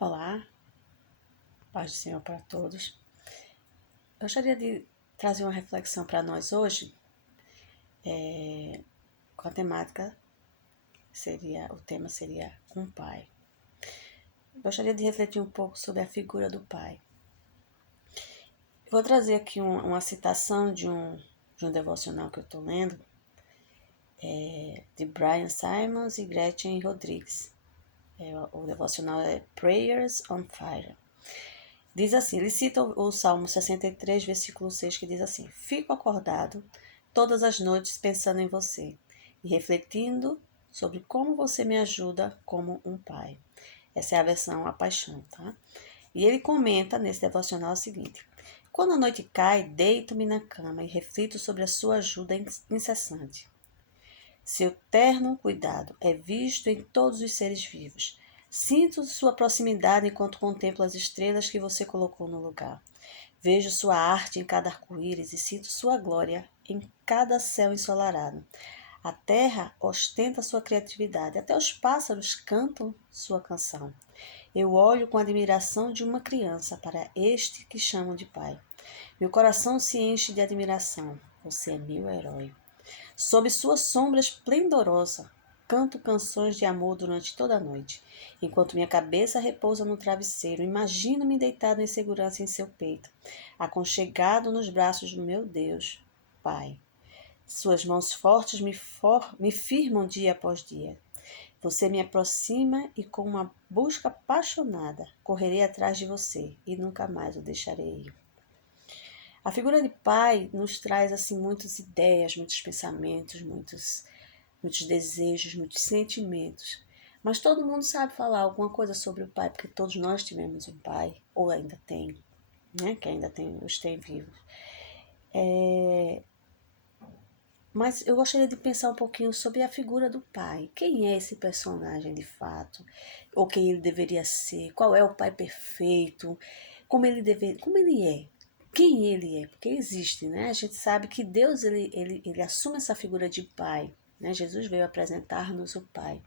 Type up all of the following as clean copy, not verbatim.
Olá, paz do Senhor para todos. Eu gostaria de trazer uma reflexão para nós hoje, com a temática o tema seria um pai. Eu gostaria de refletir um pouco sobre a figura do pai. Eu vou trazer aqui uma citação de um devocional que eu estou lendo, de Brian Simons e Gretchen Rodrigues. O devocional é Prayers on Fire. Diz assim, ele cita o Salmo 63, versículo 6, que diz assim: Fico acordado todas as noites pensando em você e refletindo sobre como você me ajuda como um pai. Essa é a versão A Paixão, tá? E ele comenta nesse devocional o seguinte: Quando a noite cai, deito-me na cama e reflito sobre a sua ajuda incessante. Seu terno cuidado é visto em todos os seres vivos. Sinto sua proximidade enquanto contemplo as estrelas que você colocou no lugar. Vejo sua arte em cada arco-íris e sinto sua glória em cada céu ensolarado. A terra ostenta sua criatividade, até os pássaros cantam sua canção. Eu olho com admiração de uma criança para este que chamam de pai. Meu coração se enche de admiração. Você é meu herói. Sob sua sombra esplendorosa, canto canções de amor durante toda a noite. Enquanto minha cabeça repousa no travesseiro, imagino-me deitado em segurança em seu peito, aconchegado nos braços do meu Deus, Pai. Suas mãos fortes me firmam dia após dia. Você me aproxima e com uma busca apaixonada correrei atrás de você e nunca mais o deixarei ir. A figura de pai nos traz assim muitas ideias, muitos pensamentos, muitos desejos, muitos sentimentos. Mas todo mundo sabe falar alguma coisa sobre o pai, porque todos nós tivemos um pai, ou ainda tem, né? Que ainda os tem vivos. Mas eu gostaria de pensar um pouquinho sobre a figura do pai. Quem é esse personagem de fato? Ou quem ele deveria ser? Qual é o pai perfeito? Como ele é? Quem ele é? Porque existe, né? A gente sabe que Deus ele assume essa figura de pai. Né? Jesus veio apresentar-nos o pai.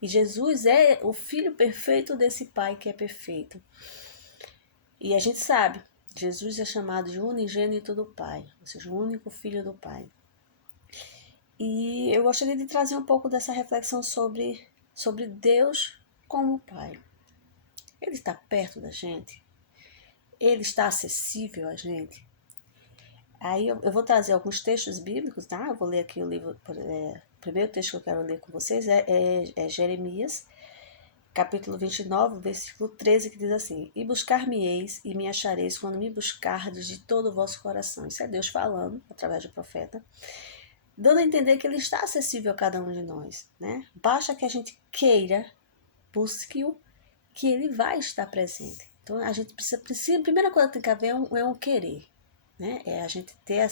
E Jesus é o filho perfeito desse pai que é perfeito. E a gente sabe, Jesus é chamado de unigênito do pai, ou seja, o único filho do pai. E eu gostaria de trazer um pouco dessa reflexão sobre Deus como Pai. Ele está perto da gente? Ele está acessível a gente? Aí eu vou trazer alguns textos bíblicos, tá? Eu vou ler aqui o livro, o primeiro texto que eu quero ler com vocês é Jeremias, capítulo 29, versículo 13, que diz assim: E buscar-me-eis e me achareis quando me buscardes de todo o vosso coração. Isso é Deus falando, através do profeta, dando a entender que ele está acessível a cada um de nós, né? Basta que a gente queira, busque-o, que ele vai estar presente. Então a gente precisa a primeira coisa que tem que haver é um querer, né? É a gente ter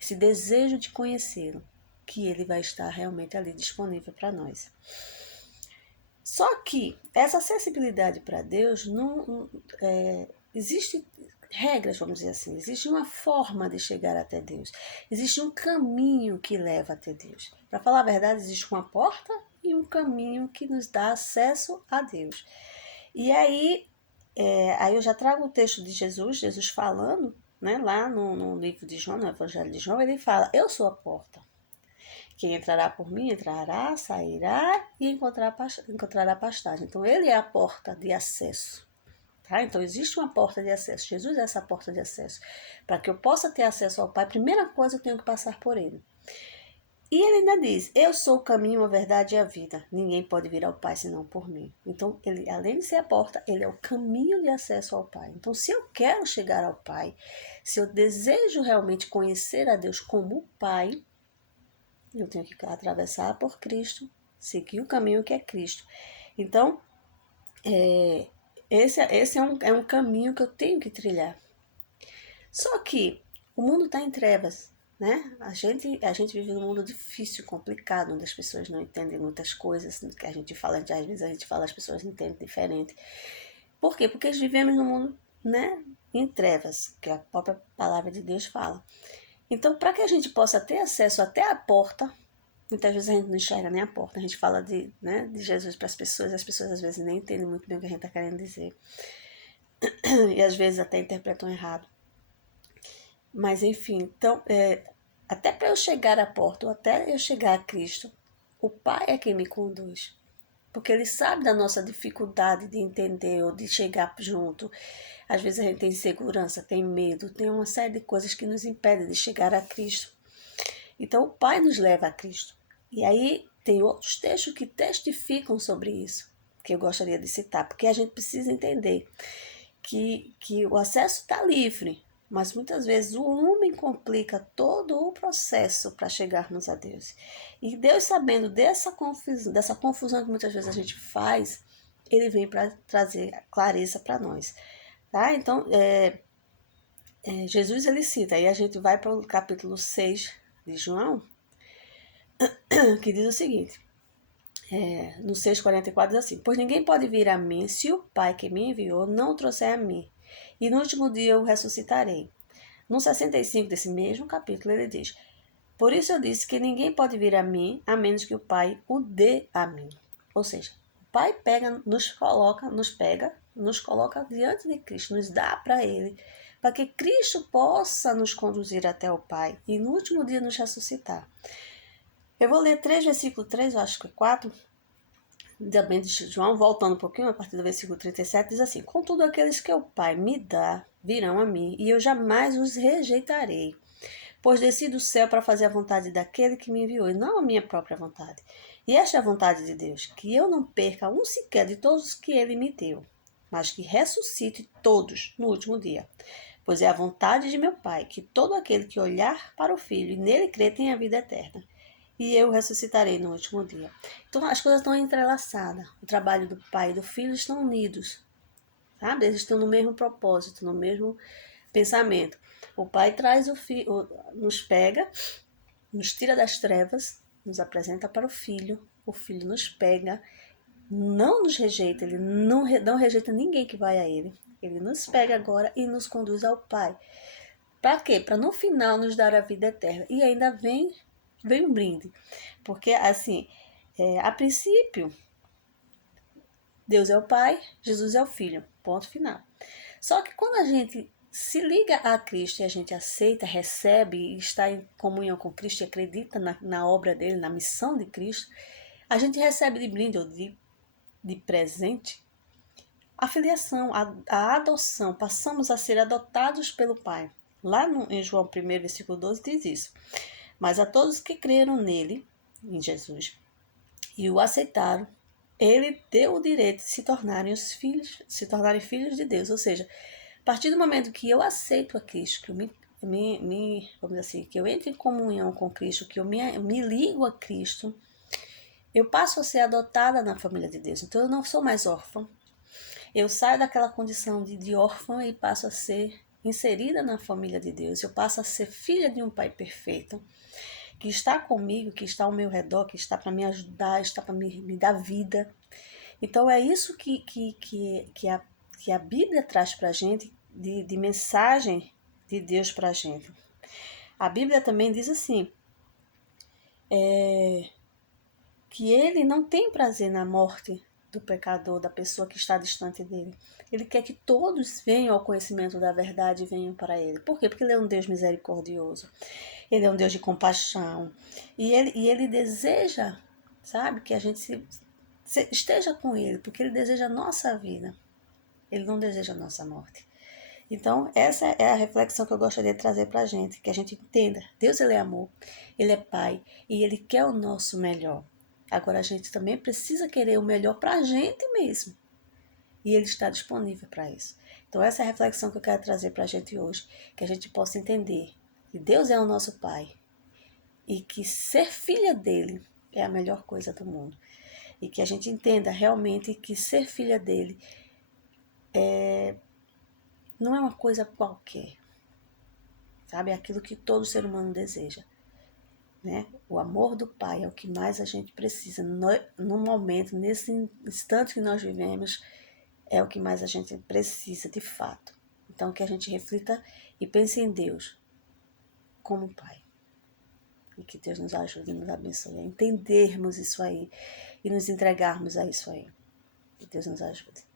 esse desejo de conhecê-lo, que ele vai estar realmente ali disponível para nós. Só que essa acessibilidade para Deus não existe regras, vamos dizer assim, existe uma forma de chegar até Deus, existe um caminho que leva até Deus. Para falar a verdade, existe uma porta e um caminho que nos dá acesso a Deus. E aí eu já trago o texto de Jesus falando, né, lá no livro de João, no Evangelho de João, ele fala: Eu sou a porta. Quem entrará por mim entrará, sairá e encontrará pastagem. Então, ele é a porta de acesso. Tá? Então, existe uma porta de acesso. Jesus é essa porta de acesso. Para que eu possa ter acesso ao Pai, a primeira coisa eu tenho que passar por ele. E ele ainda diz: Eu sou o caminho, a verdade e a vida. Ninguém pode vir ao Pai senão por mim. Então, ele, além de ser a porta, ele é o caminho de acesso ao Pai. Então, se eu quero chegar ao Pai, se eu desejo realmente conhecer a Deus como Pai, eu tenho que atravessar por Cristo, seguir o caminho que é Cristo. Então, esse é um caminho que eu tenho que trilhar. Só que o mundo está em trevas, né? A gente vive num mundo difícil, complicado, onde as pessoas não entendem muitas coisas que a gente fala, às vezes a gente fala, as pessoas entendem diferente. Por quê? Porque vivemos num mundo, né, em trevas, que a própria palavra de Deus fala. Então, para que a gente possa ter acesso até a porta, Muitas vezes a gente não enxerga nem a porta, a gente fala de Jesus para as pessoas às vezes nem entendem muito bem o que a gente está querendo dizer. E às vezes até interpretam errado. Mas enfim, então, até para eu chegar à porta, ou até eu chegar a Cristo, o Pai é quem me conduz. Porque Ele sabe da nossa dificuldade de entender ou de chegar junto. Às vezes a gente tem insegurança, tem medo, tem uma série de coisas que nos impedem de chegar a Cristo. Então o Pai nos leva a Cristo. E aí tem outros textos que testificam sobre isso, que eu gostaria de citar, porque a gente precisa entender que o acesso está livre, mas muitas vezes o homem complica todo o processo para chegarmos a Deus. E Deus, sabendo dessa confusão que muitas vezes a gente faz, Ele vem para trazer clareza para nós. Tá? Então, Jesus ele cita, aí a gente vai para o capítulo 6 de João, que diz o seguinte, no 6,44 diz assim, pois ninguém pode vir a mim se o Pai que me enviou não o trouxer a mim, e no último dia eu o ressuscitarei. No 65 desse mesmo capítulo ele diz, por isso eu disse que ninguém pode vir a mim, a menos que o Pai o dê a mim. Ou seja, o Pai nos coloca diante de Cristo, nos dá para Ele, para que Cristo possa nos conduzir até o Pai e no último dia nos ressuscitar. Eu vou ler 3 versículo 3, eu acho que é 4, também de João, voltando um pouquinho, a partir do versículo 37, diz assim, contudo aqueles que o Pai me dá, virão a mim, e eu jamais os rejeitarei. Pois desci do céu para fazer a vontade daquele que me enviou, e não a minha própria vontade. E esta é a vontade de Deus, que eu não perca um sequer de todos os que ele me deu, mas que ressuscite todos no último dia. Pois é a vontade de meu Pai, que todo aquele que olhar para o Filho e nele crer tenha vida eterna. E eu ressuscitarei no último dia. Então as coisas estão entrelaçadas. O trabalho do Pai e do Filho estão unidos. Sabe? Eles estão no mesmo propósito, no mesmo pensamento. O Pai traz o Filho, nos pega, nos tira das trevas, nos apresenta para o Filho nos pega, não nos rejeita, ele não rejeita ninguém que vai a ele. Ele nos pega agora e nos conduz ao Pai. Para quê? Para no final nos dar a vida eterna. E ainda vem um brinde. Porque, assim, a princípio, Deus é o Pai, Jesus é o Filho. Ponto final. Só que quando a gente se liga a Cristo e a gente aceita, recebe e está em comunhão com Cristo e acredita na obra dele, na missão de Cristo, a gente recebe de brinde ou de presente a filiação, a adoção. Passamos a ser adotados pelo Pai. Lá em João 1, versículo 12, diz isso. Mas a todos que creram nele, em Jesus, e o aceitaram, ele deu o direito de se tornarem filhos de Deus. Ou seja, a partir do momento que eu aceito a Cristo, que eu vamos dizer assim, que eu entro em comunhão com Cristo, que eu me ligo a Cristo, eu passo a ser adotada na família de Deus. Então eu não sou mais órfã. Eu saio daquela condição de órfã e passo a ser inserida na família de Deus. Eu passo a ser filha de um Pai perfeito, que está comigo, que está ao meu redor, que está para me ajudar, está para me dar vida. Então é isso que a Bíblia traz para a gente de mensagem de Deus para a gente. A Bíblia também diz assim, que ele não tem prazer na morte do pecador, da pessoa que está distante dele. Ele quer que todos venham ao conhecimento da verdade e venham para ele. Por quê? Porque ele é um Deus misericordioso. Ele é um Deus de compaixão. E ele deseja, sabe, que a gente esteja com ele, porque ele deseja a nossa vida. Ele não deseja a nossa morte. Então, essa é a reflexão que eu gostaria de trazer para a gente, que a gente entenda. Deus, ele é amor, ele é Pai e ele quer o nosso melhor. Agora, a gente também precisa querer o melhor para a gente mesmo. E ele está disponível para isso. Então, essa é a reflexão que eu quero trazer para a gente hoje, que a gente possa entender que Deus é o nosso Pai e que ser filha dele é a melhor coisa do mundo. E que a gente entenda realmente que ser filha dele não é uma coisa qualquer, sabe? É aquilo que todo ser humano deseja, né? O amor do Pai é o que mais a gente precisa no momento, nesse instante que nós vivemos, é o que mais a gente precisa de fato. Então, que a gente reflita e pense em Deus como Pai. E que Deus nos ajude e nos abençoe a entendermos isso aí e nos entregarmos a isso aí. Que Deus nos ajude.